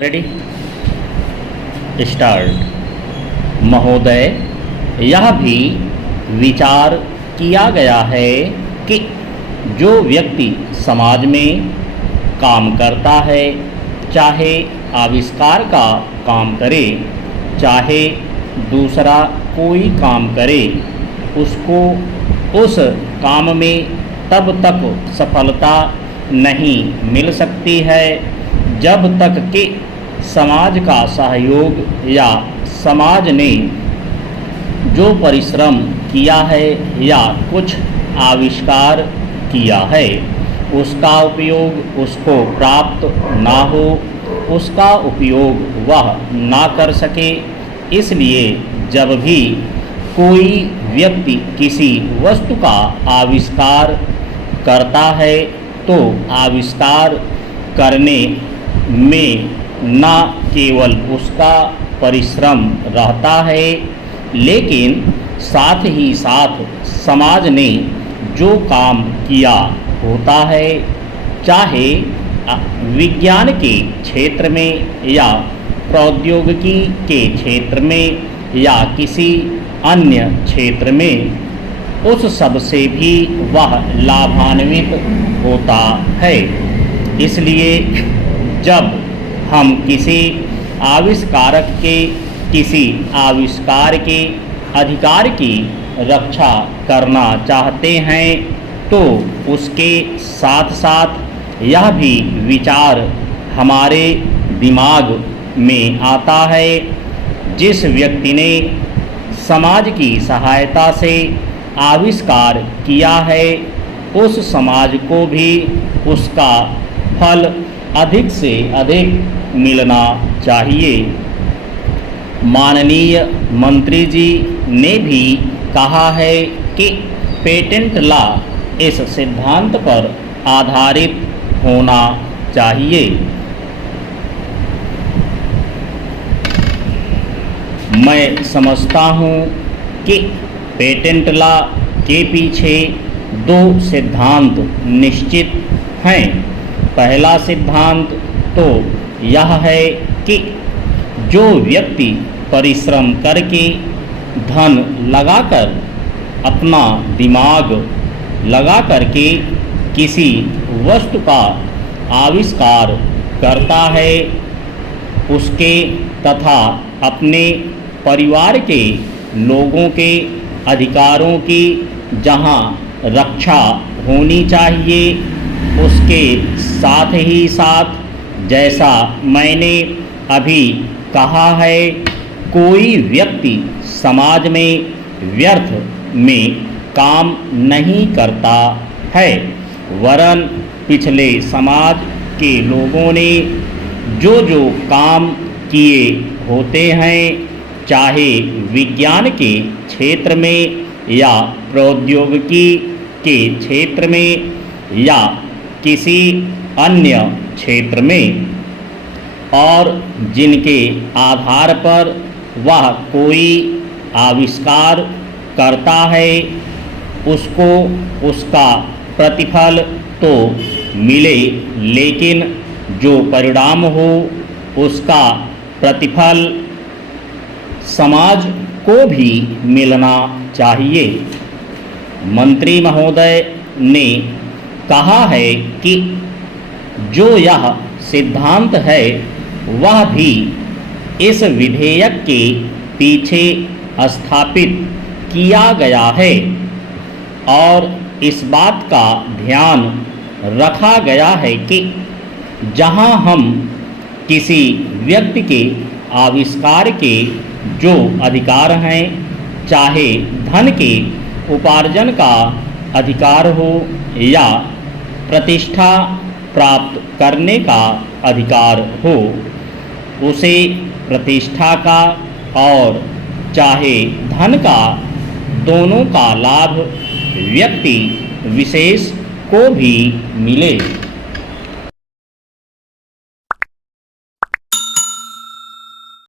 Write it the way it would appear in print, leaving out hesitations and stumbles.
Ready start. महोदय, यह भी विचार किया गया है कि जो व्यक्ति समाज में काम करता है, चाहे आविष्कार का काम करे, चाहे दूसरा कोई काम करे, उसको उस काम में तब तक सफलता नहीं मिल सकती है जब तक कि समाज का सहयोग या समाज ने जो परिश्रम किया है या कुछ आविष्कार किया है उसका उपयोग उसको प्राप्त ना हो, उसका उपयोग वह ना कर सके। इसलिए जब भी कोई व्यक्ति किसी वस्तु का आविष्कार करता है तो आविष्कार करने में न केवल उसका परिश्रम रहता है, लेकिन साथ ही साथ समाज ने जो काम किया होता है, चाहे विज्ञान के क्षेत्र में या प्रौद्योगिकी के क्षेत्र में या किसी अन्य क्षेत्र में, उस सब से भी वह लाभान्वित होता है। इसलिए जब हम किसी आविष्कारक के किसी आविष्कार के अधिकार की रक्षा करना चाहते हैं तो उसके साथ साथ यह भी विचार हमारे दिमाग में आता है, जिस व्यक्ति ने समाज की सहायता से आविष्कार किया है उस समाज को भी उसका फल अधिक से अधिक मिलना चाहिए। माननीय मंत्री जी ने भी कहा है कि पेटेंट लॉ इस सिद्धांत पर आधारित होना चाहिए। मैं समझता हूँ कि पेटेंट लॉ के पीछे दो सिद्धांत निश्चित हैं। पहला सिद्धांत तो यह है कि जो व्यक्ति परिश्रम करके धन लगाकर, अपना दिमाग लगा करके किसी वस्तु का आविष्कार करता है, उसके तथा अपने परिवार के लोगों के अधिकारों की जहाँ रक्षा होनी चाहिए, उसके साथ ही साथ जैसा मैंने अभी कहा है, कोई व्यक्ति समाज में व्यर्थ में काम नहीं करता है, वरन पिछले समाज के लोगों ने जो जो काम किए होते हैं, चाहे विज्ञान के क्षेत्र में या प्रौद्योगिकी के क्षेत्र में या किसी अन्य क्षेत्र में, और जिनके आधार पर वह कोई आविष्कार करता है, उसको उसका प्रतिफल तो मिले, लेकिन जो परिणाम हो उसका प्रतिफल समाज को भी मिलना चाहिए। मंत्री महोदय ने कहा है कि जो यह सिद्धांत है वह भी इस विधेयक के पीछे स्थापित किया गया है और इस बात का ध्यान रखा गया है कि जहां हम किसी व्यक्ति के आविष्कार के जो अधिकार हैं, चाहे धन के उपार्जन का अधिकार हो या प्रतिष्ठा प्राप्त करने का अधिकार हो, उसे प्रतिष्ठा का और चाहे धन का, दोनों का लाभ व्यक्ति विशेष को भी मिले।